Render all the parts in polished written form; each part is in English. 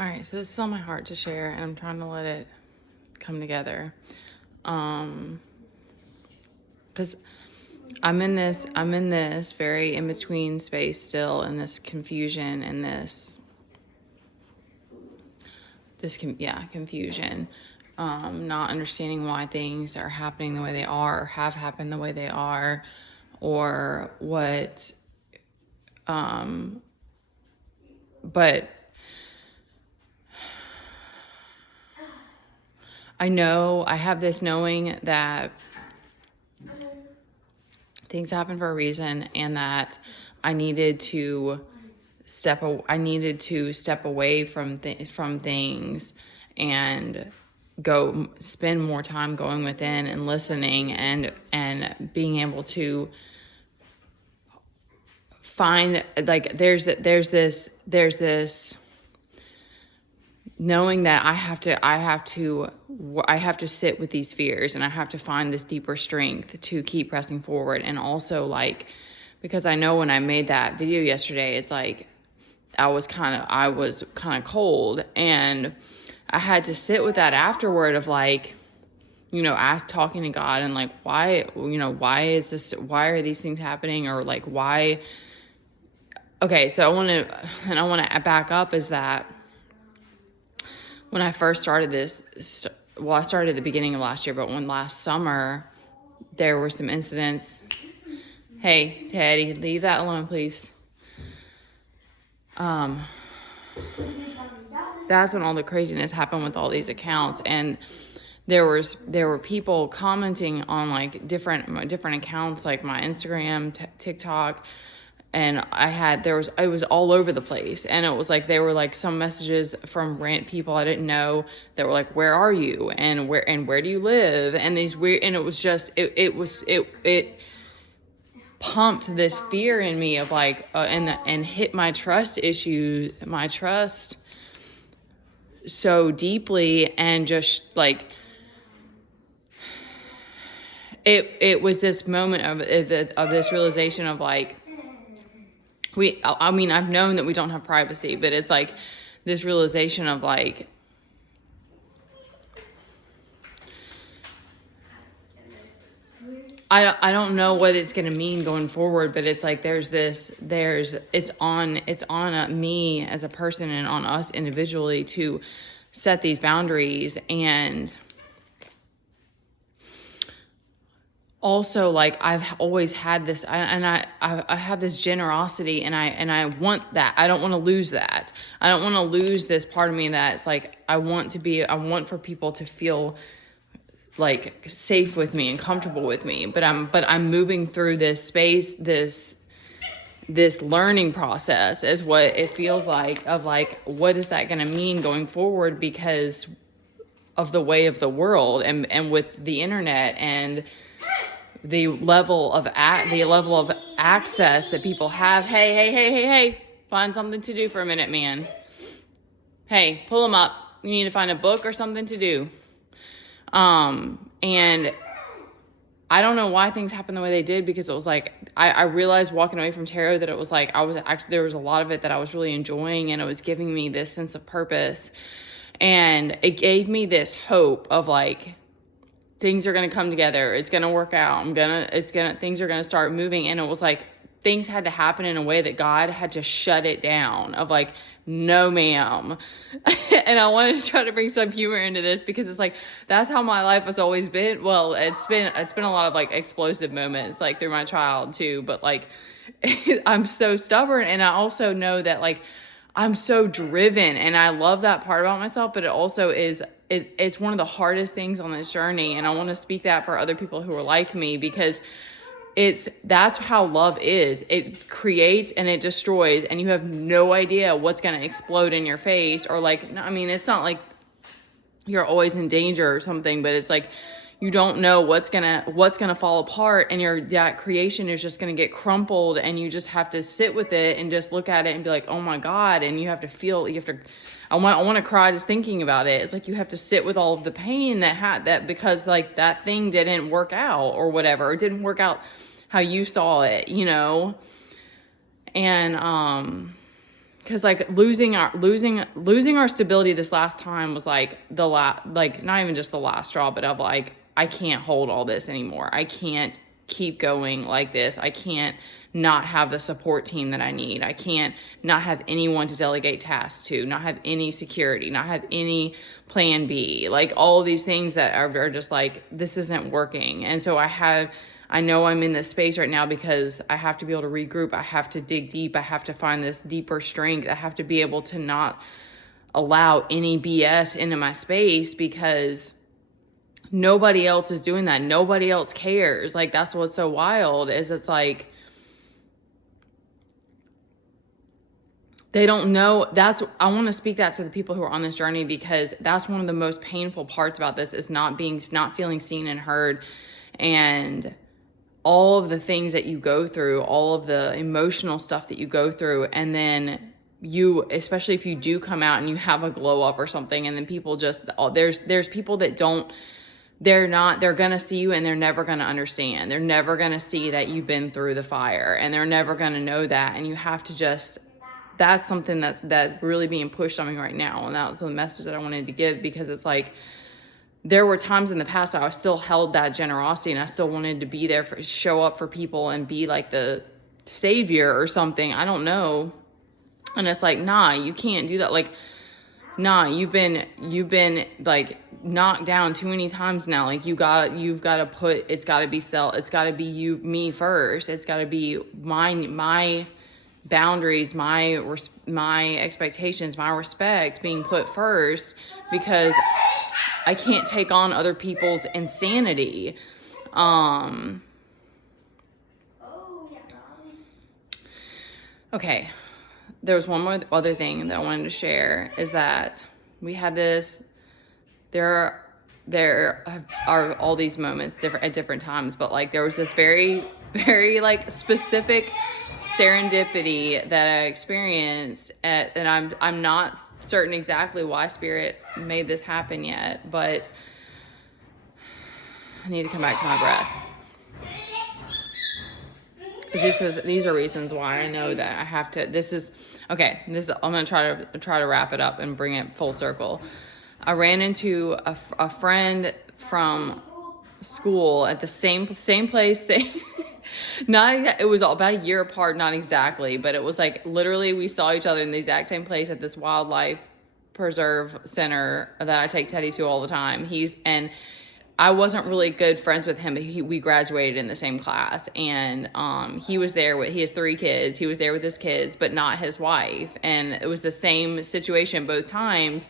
All right, so this is on my heart to share, and I'm trying to let it come together. Because I'm in this very in between space still, in this confusion and confusion. Not understanding why things are happening the way they are, or have happened the way they are, or what. But I know I have this knowing that things happen for a reason, and that I needed to step away from things and go spend more time going within and listening and being able to find, like, there's this knowing that I have to sit with these fears, and I have to find this deeper strength to keep pressing forward. And also, like, because I know when I made that video yesterday, it's like I was kind of cold, and I had to sit with that afterward of, like, talking to God, and like, why are these things happening, or like, why? Okay, so I want to back up, is that when I first started this, well, I started at the beginning of last year, but when last summer there were some incidents. Hey, Teddy, leave that alone, please. That's when all the craziness happened with all these accounts, and there were people commenting on, like, different accounts, like my Instagram, TikTok, and it was all over the place. And it was like, there were like some messages from people I didn't know that were like, where are you, and where do you live, and these weird, and it was just it pumped this fear in me of, like, and hit my trust so deeply, and just like it was this moment of this realization of, like, I've known that we don't have privacy, but it's like this realization of, like, I don't know what it's going to mean going forward, but it's like it's on me as a person, and on us individually, to set these boundaries. And also, like, I've always had this, I have this generosity, and I want that. I don't want to lose that. I don't want to lose this part of me that it's like, I want for people to feel, like, safe with me and comfortable with me. But I'm moving through this space, this learning process is what it feels like, of, like, what is that going to mean going forward, because of the way of the world, and with the internet, and the level of access that people have. Hey, find something to do for a minute, man. Hey, pull them up. You need to find a book or something to do. And I don't know why things happened the way they did, because it was like, I realized walking away from tarot that it was like, there was a lot of it that I was really enjoying, and it was giving me this sense of purpose, and it gave me this hope of, like, things are going to come together. It's going to work out. Things are going to start moving. And it was like, things had to happen in a way that God had to shut it down, of, like, no, ma'am. And I wanted to try to bring some humor into this, because it's like, that's how my life has always been. Well, it's been a lot of, like, explosive moments, like, through my child too. But, like, I'm so stubborn. And I also know that, like, I'm so driven, and I love that part about myself, but it also is, it's one of the hardest things on this journey. And I want to speak that for other people who are like me, because that's how love is. It creates and it destroys, and you have no idea what's going to explode in your face, or, like, I mean, it's not like you're always in danger or something, but it's like, you don't know what's gonna fall apart, and that creation is just gonna get crumpled, and you just have to sit with it and just look at it and be like, oh my God. And I want to cry just thinking about it. It's like, you have to sit with all of the pain that because, like, that thing didn't work out, or whatever, or didn't work out how you saw it, And because like losing our stability this last time was like like not even just the last straw, but of like, I can't hold all this anymore. I can't keep going like this. I can't not have the support team that I need. I can't not have anyone to delegate tasks to, not have any security, not have any plan B, like all these things that are just like, this isn't working. And so I know I'm in this space right now because I have to be able to regroup. I have to dig deep. I have to find this deeper strength. I have to be able to not allow any BS into my space because nobody else is doing that. Nobody else cares. Like, that's what's so wild is it's like, they don't know. I want to speak that to the people who are on this journey, because that's one of the most painful parts about this is not feeling seen and heard, and all of the things that you go through, all of the emotional stuff that you go through. And then especially if you do come out and you have a glow up or something, and then people there's people that they're going to see you and they're never going to understand. They're never going to see that you've been through the fire, and they're never going to know that. And you have to that's something that's really being pushed on me right now. And that was the message that I wanted to give, because it's like, there were times in the past I still held that generosity, and I still wanted to be there show up for people and be like the savior or something. I don't know. And it's like, nah, you can't do that. Like, nah, you've been like knocked down too many times now. Like, you've got to it's got to be me first. It's got to be my boundaries, my expectations, my respect being put first, because I can't take on other people's insanity. Okay. There was one more other thing that I wanted to share, is that we had this, there are all these moments at different times, but like there was this very, very like specific serendipity that I experienced and I'm not certain exactly why Spirit made this happen yet, but I need to come back to my breath. These are reasons why I know that I have to. I'm going to try to wrap it up and bring it full circle. I ran into a friend from school at the same place. It was all about a year apart, not exactly, but it was like literally we saw each other in the exact same place at this wildlife preserve center that I take Teddy to all the time. I wasn't really good friends with him, but we graduated in the same class, and he was there he has 3 kids. He was there with his kids, but not his wife. And it was the same situation both times.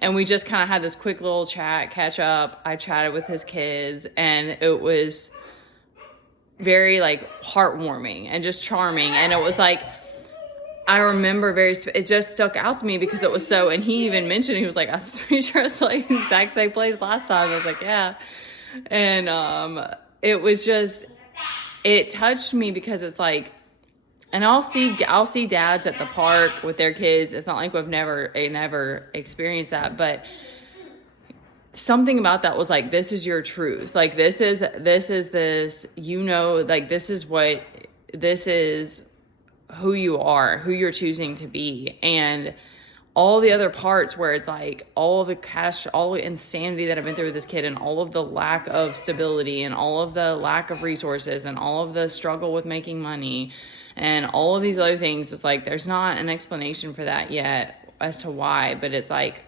And we just kind of had this quick little catch up. I chatted with his kids, and it was very like heartwarming and just charming. And it was like, I remember it just stuck out to me because it was so, and he even mentioned, he was like, I was pretty sure it's like the exact same place last time. I was like, yeah. And it was just, it touched me because it's like, and I'll see dads at the park with their kids. It's not like we've never experienced that, but something about that was like, this is your truth. Like, this is, like, this is who you are, who you're choosing to be. And all the other parts where it's like all the insanity that I've been through with this kid, and all of the lack of stability, and all of the lack of resources, and all of the struggle with making money, and all of these other things, it's like, there's not an explanation for that yet as to why, but it's like,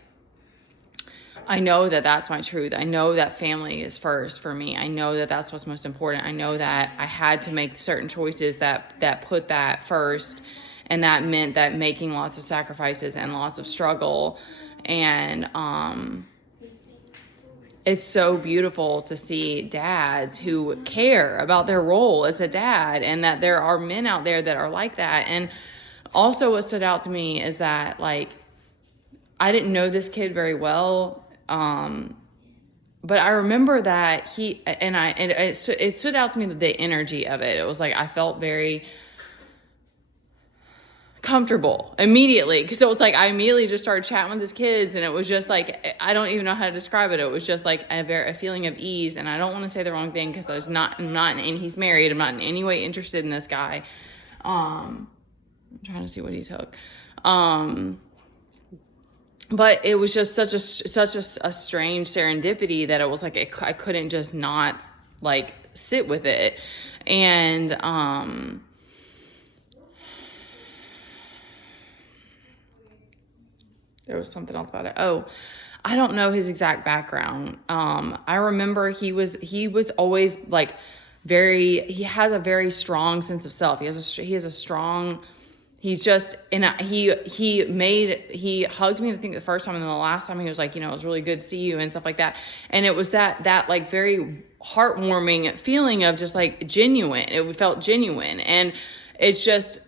I know that that's my truth. I know that family is first for me. I know that that's what's most important. I know that I had to make certain choices that put that first, and that meant that making lots of sacrifices and lots of struggle. And it's so beautiful to see dads who care about their role as a dad, and that there are men out there that are like that. And also what stood out to me is that, like, I didn't know this kid very well, but I remember that it stood out to me, the energy of it. It was like, I felt very comfortable immediately, because it was like, I immediately just started chatting with his kids, and it was just like, I don't even know how to describe it. It was just like a feeling of ease. And I don't want to say the wrong thing, because and he's married. I'm not in any way interested in this guy. I'm trying to see what he took. But it was just such a strange serendipity that it was like I couldn't just not like sit with it. And there was something else about it. Oh, I don't know his exact background. I remember he was always like he has a very strong sense of self. He has a strong, he's just, and he hugged me, I think the first time, and then the last time he was like, it was really good to see you and stuff like that. And it was that like very heartwarming feeling of just like genuine. It felt genuine. And it's just,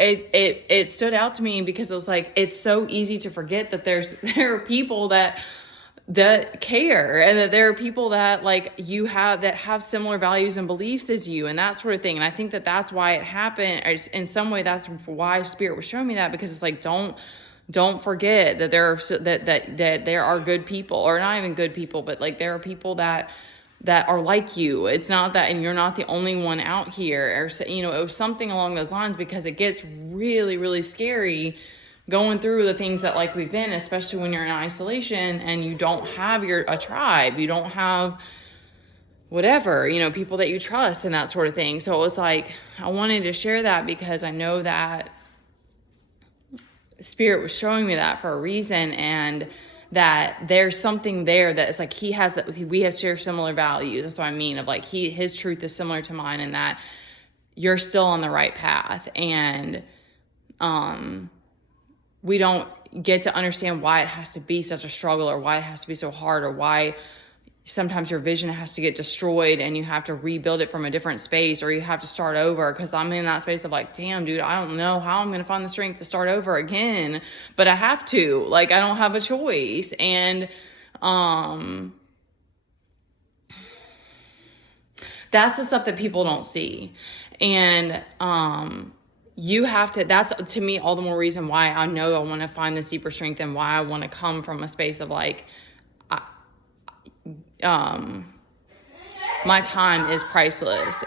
it stood out to me because it was like, it's so easy to forget that there are people that care, and that there are people that like that have similar values and beliefs as you, and that sort of thing. And I think that that's why it happened. In some way, that's why Spirit was showing me that, because it's like, don't forget that that there are good people, or not even good people, but like there are people that are like you. It's not that, and you're not the only one out here, or it was something along those lines, because it gets really, really scary going through the things that like we've been, especially when you're in isolation and you don't have a tribe, you don't have whatever, people that you trust and that sort of thing. So it was like, I wanted to share that because I know that Spirit was showing me that for a reason, and that there's something there that it's like we have shared similar values. That's what I mean, of like his truth is similar to mine, and that you're still on the right path. And we don't get to understand why it has to be such a struggle, or why it has to be so hard, or why sometimes your vision has to get destroyed and you have to rebuild it from a different space, or you have to start over. Because I'm in that space of like, damn, dude, I don't know how I'm going to find the strength to start over again, but I have to. Like, I don't have a choice. And that's the stuff that people don't see. And you have to, that's to me all the more reason why I know I want to find this deeper strength, and why I want to come from a space of like, my time is priceless,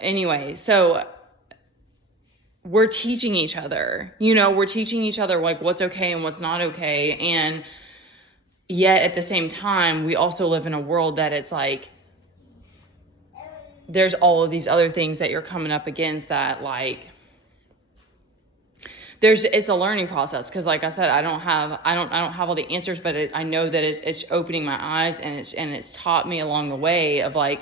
anyway, so we're teaching each other, like what's okay and what's not okay. And yet at the same time, we also live in a world that it's like, there's all of these other things that you're coming up against that like, it's a learning process. Cause like I said, I don't have all the answers, but I know that it's opening my eyes, and it's taught me along the way of like,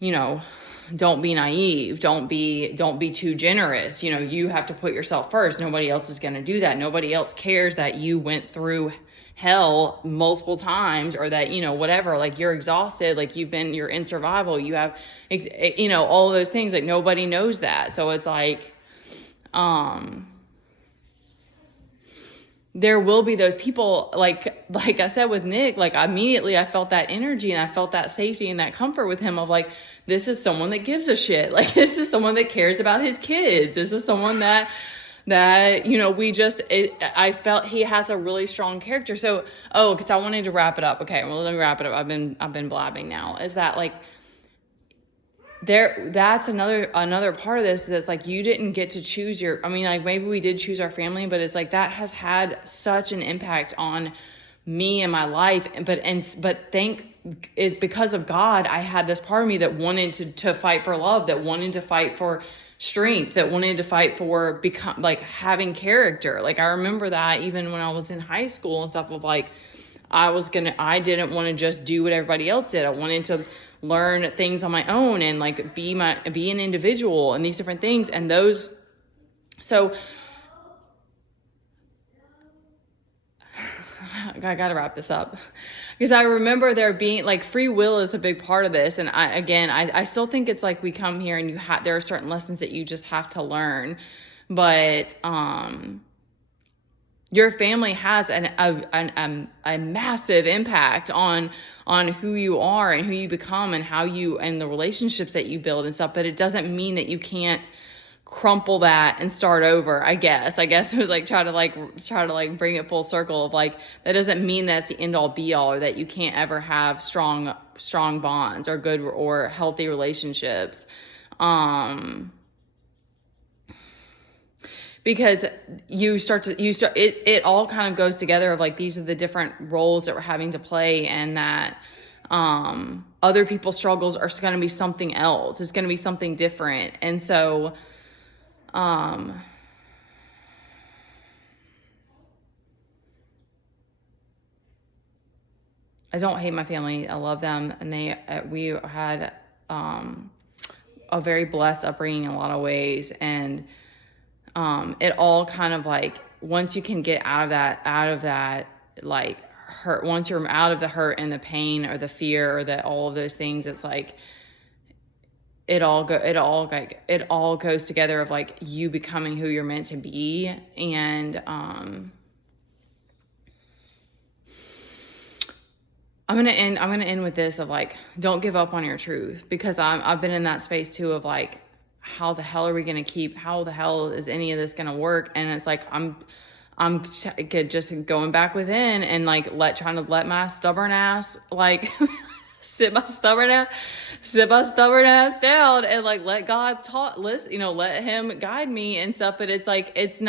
don't be naive. Don't be too generous. You have to put yourself first. Nobody else is going to do that. Nobody else cares that you went through hell multiple times, or that, whatever, like you're exhausted, like you're in survival. You have, all of those things, like nobody knows that. So it's like, there will be those people, like I said with Nick, like immediately I felt that energy, and I felt that safety and that comfort with him of like, this is someone that gives a shit. Like, this is someone that cares about his kids. This is someone that, I felt he has a really strong character. So, cause I wanted to wrap it up. Okay. Well, let me wrap it up. I've been blabbing now. Is that like, that's another part of this, is it's like, you didn't get to choose like maybe we did choose our family, but it's like that has had such an impact on me and my life. But it's because of God, I had this part of me that wanted to fight for love, that wanted to fight for strength, that wanted to fight for having character. Like I remember that even when I was in high school and stuff, of like, I didn't want to just do what everybody else did. I wanted to learn things on my own and like be an individual and these different things. And so I gotta wrap this up, because I remember there being like free will is a big part of this. And I still think it's like we come here and there are certain lessons that you just have to learn, but your family has a massive impact on who you are and who you become and and the relationships that you build and stuff. But it doesn't mean that you can't crumple that and start over. I guess it was like try to bring it full circle of like, that doesn't mean that's the end all be all, or that you can't ever have strong bonds or good or healthy relationships. because it all kind of goes together of like, these are the different roles that we're having to play, and that other people's struggles are going to be something else. It's going to be something different. And so I don't hate my family. I love them, and we had a very blessed upbringing in a lot of ways, and it all kind of like, once you can get out of that like hurt, once you're out of the hurt and the pain or the fear or all of those things, it's like it all goes together of like you becoming who you're meant to be. And I'm gonna end with this of like, don't give up on your truth, because I've been in that space too of like, how the hell are we gonna how the hell is any of this gonna work? And it's like, I'm just going back within and like trying to let my stubborn ass like sit my stubborn ass down, and like let God let him guide me and stuff. But it's like, it's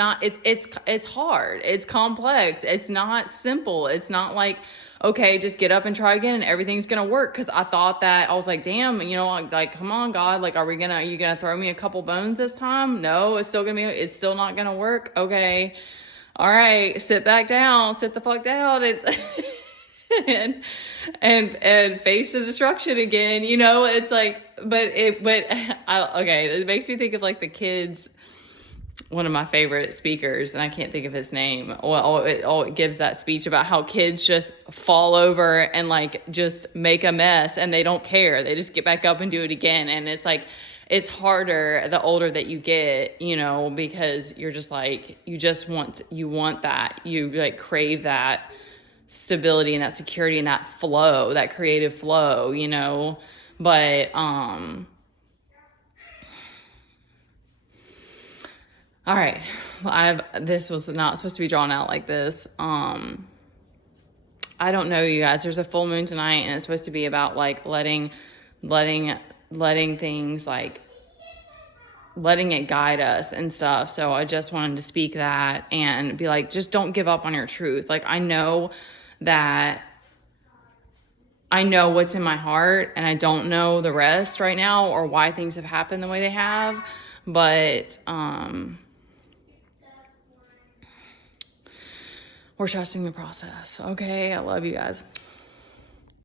hard, it's complex, it's not simple. It's not like, okay, just get up and try again and everything's gonna work. Because I thought that, I was like, damn, like, come on, God, like, are you gonna throw me a couple bones this time? No, it's still not gonna work. Okay, all right, sit the fuck down. And face the destruction again. It's like, it makes me think of like the kids. One of my favorite speakers, and I can't think of his name. It gives that speech about how kids just fall over and like just make a mess, and they don't care. They just get back up and do it again. And it's like, it's harder the older that you get, because you're just like, you want that, you like crave that stability and that security and that flow, that creative flow, but all right, this was not supposed to be drawn out like this. I don't know, you guys. There's a full moon tonight, and it's supposed to be about like letting things, like letting it guide us and stuff. So I just wanted to speak that and be like, just don't give up on your truth. Like, I know what's in my heart, and I don't know the rest right now or why things have happened the way they have, but we're trusting the process. Okay, I love you guys.